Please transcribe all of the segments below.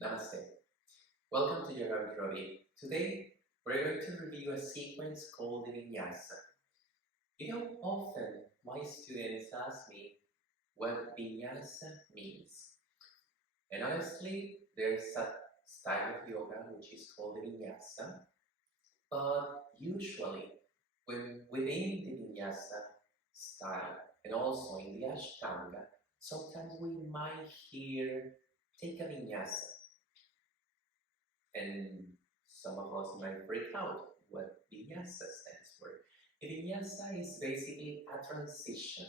Namaste. Welcome to your own Robby. Today, we're going to review a sequence called the Vinyasa. Often my students ask me what Vinyasa means. And honestly, there's a style of yoga which is called the Vinyasa. But usually, within the Vinyasa style and also in the Ashtanga, sometimes we might hear take a Vinyasa. And some of us might freak out what Vinyasa stands for. A Vinyasa is basically a transition.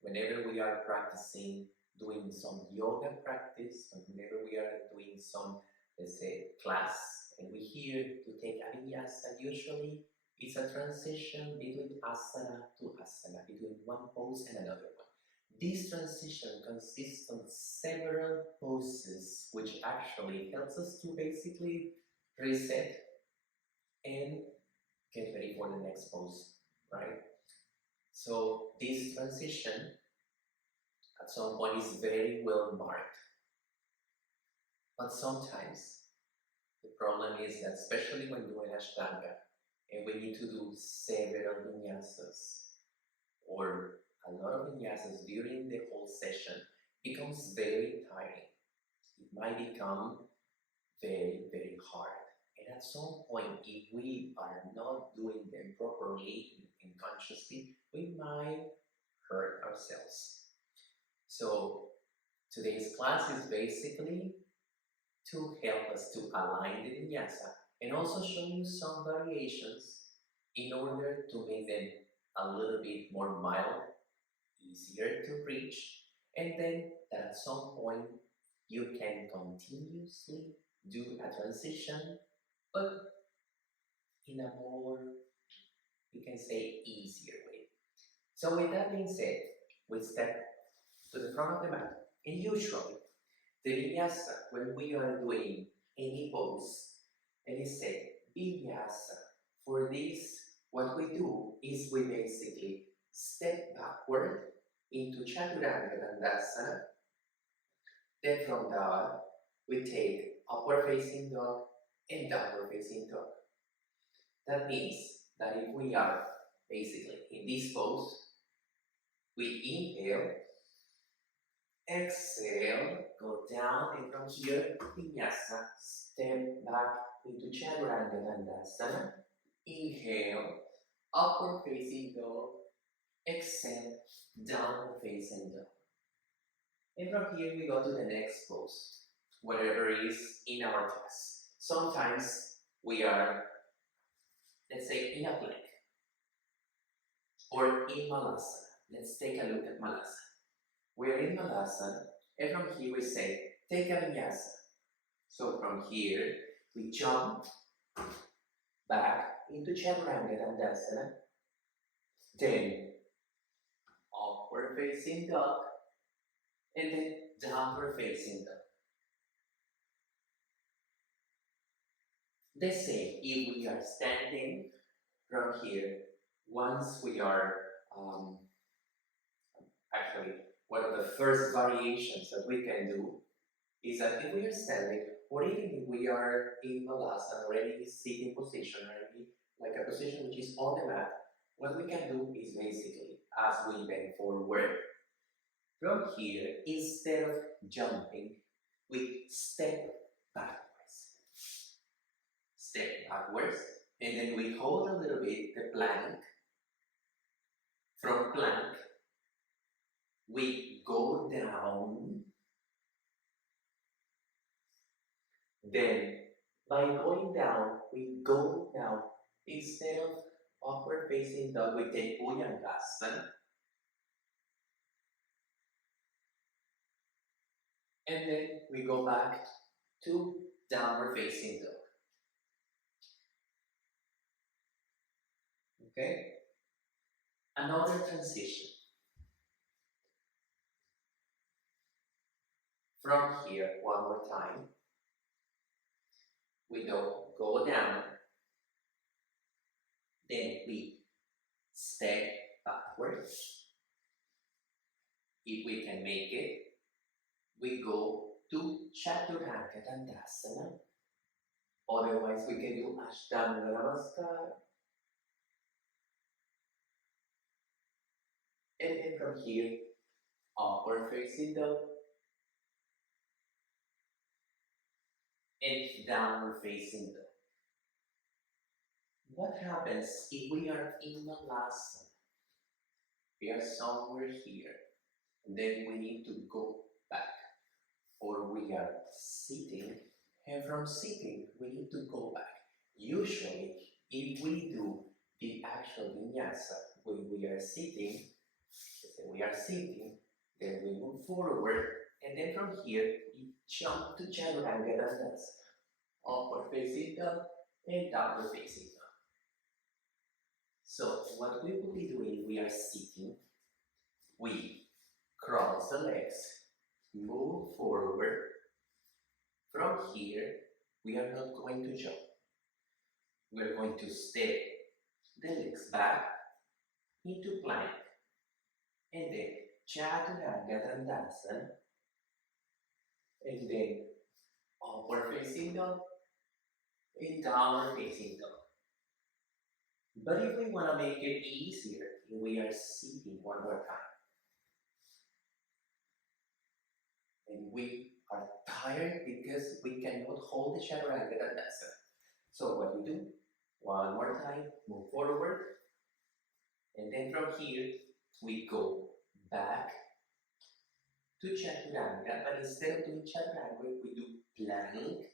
Whenever we are practicing, doing some yoga practice, whenever we are doing some, let's say, class, and we hear to take a Vinyasa, usually it's a transition between asana to asana, between one pose and another one. This transition consists of several poses, which actually helps us to basically reset and get ready for the next pose, right? So this transition at some point is very well marked. But sometimes the problem is that, especially when doing Ashtanga, and we need to do several vinyasas or a lot of vinyasas during the whole session, becomes very tiring. It might become very, very hard. And at some point, if we are not doing them properly and consciously, we might hurt ourselves. So today's class is basically to help us to align the vinyasa and also show you some variations in order to make them a little bit more mild, easier to reach, and then that at some point you can continuously do a transition, but in a more, you can say, easier way. So with that being said, we step to the front of the mat, and usually the vinyasa, when we are doing any pose, and it said vinyasa, for this, what we do is we basically step backward into Chaturanga Dandasana. Then from that, we take upward facing dog and downward facing dog. That means that if we are basically in this pose, we inhale, exhale, go down, and from here, vinyasa, step back into Chaturanga Dandasana, inhale, upward facing dog, exhale, downward facing dog. And from here we go to the next pose, whatever is in our class. Sometimes we are, let's say, in a plank or in Malasana. Let's take a look at Malasana. We're in Malasana, and from here we say, take a vinyasa. So from here, we jump back into Chaturanga Dandasana, then upward facing dog, and then downward facing dog. The same if we are standing from here. Once we are, actually, one of the first variations that we can do is that if we are standing, or even if we are in Malasana or any sitting position, or any, like a position which is on the mat, what we can do is basically, as we bend forward, from here, instead of jumping, we step backwards. Step backwards, and then we hold a little bit the plank. From plank, we go down. Then, by going down, we go down. Instead of upward facing dog, we take Bhujangasana. And then we go back to downward facing dog. Okay? Another transition. From here, one more time. We go down. Then we step backwards. If we can make it, we go to Chaturanga Dandasana. Otherwise, we can do Ashtanga Namaskar. And then from here, upward facing dog and downward facing dog. What happens if we are in Vinyasa? We are somewhere here, and then we need to go back. Or we are sitting, and from sitting, we need to go back. Usually, if we do the actual vinyasa when we are sitting, then we move forward, and then from here, we jump to Chaturanga Dandasana. Upward facing dog and downward facing dog. So what we will be doing, we are sitting, we cross the legs, move forward. From here, we are not going to jump. We are going to step the legs back into plank, and then Chaturanga Dandasana, and then upward facing dog and downward facing dog. But if we want to make it easier, we are sitting one more time. And we are tired because we cannot hold the Chaturanga Dandasana. So what we do, one more time, move forward. And then from here, we go back to Chaturanga. But instead of doing Chaturanga, we do plank.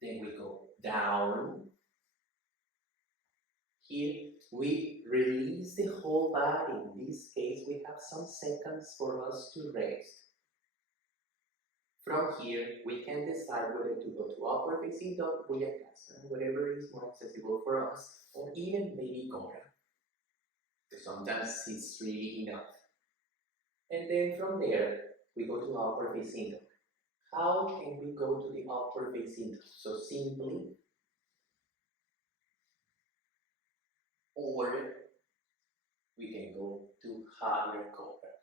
Then we go down. Here, we release the whole body. In this case, we have some seconds for us to rest. From here, we can decide whether to go to upward facing dog, Vinyasa, whatever is more accessible for us, or even maybe Gora. Sometimes it's really enough. And then from there, we go to upward facing dog. How can we go to the upward facing dog? So simply, or we can go to higher cobra.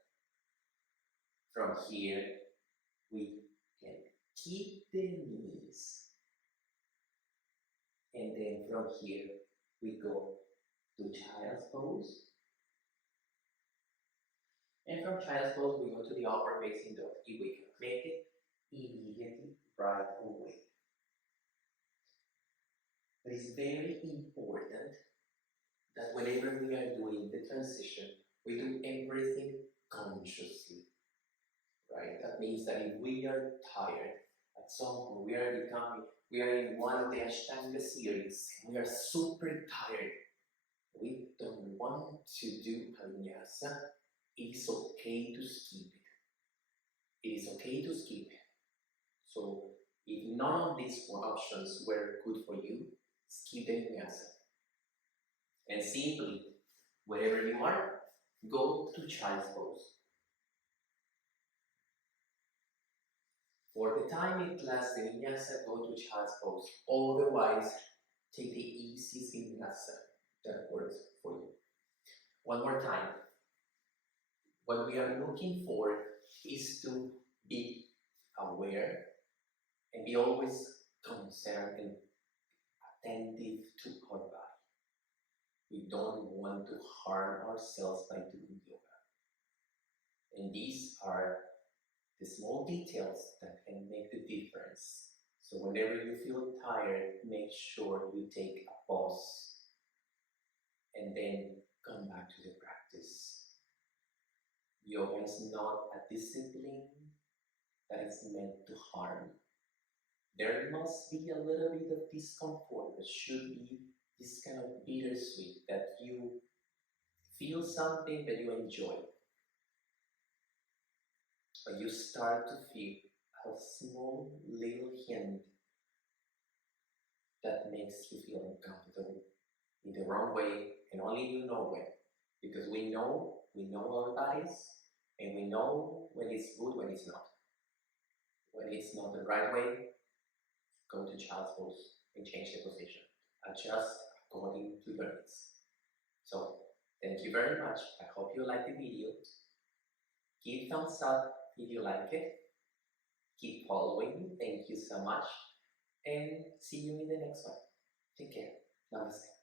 From here, we can keep the knees. And then from here, we go to child's pose. And from child's pose, we go to the upward facing dog. If we can make it immediately right away. But it's very important that whenever we are doing the transition, we do everything consciously, right? That means that if we are tired, at some point we are in one of the Ashtanga series, we are super tired, we don't want to do vinyasa, it's okay to skip it. It is okay to skip it. So if none of these four options were good for you, skip the vinyasa. And simply, wherever you are, go to child's pose. For the time it lasts the vinyasa, go to child's pose. Otherwise, take the easiest vinyasa that works for you. One more time. What we are looking for is to be aware and be always concerned and attentive to our body. We don't want to harm ourselves by doing yoga. And these are the small details that can make the difference. So whenever you feel tired, make sure you take a pause and then come back to the practice. Yoga is not a discipline that is meant to harm. There must be a little bit of discomfort, but should be this kind of bittersweet that you feel something that you enjoy. But you start to feel a small little hint that makes you feel uncomfortable in the wrong way, and only you know when. Because we know our bodies, and we know when it's good, when it's not. When it's not the right way, go to child's pose and change the position. Adjust according to your needs. So, thank you very much. I hope you liked the video. Give thumbs up if you like it. keep following me. Thank you so much. And see you in the next one. Take care. Namaste.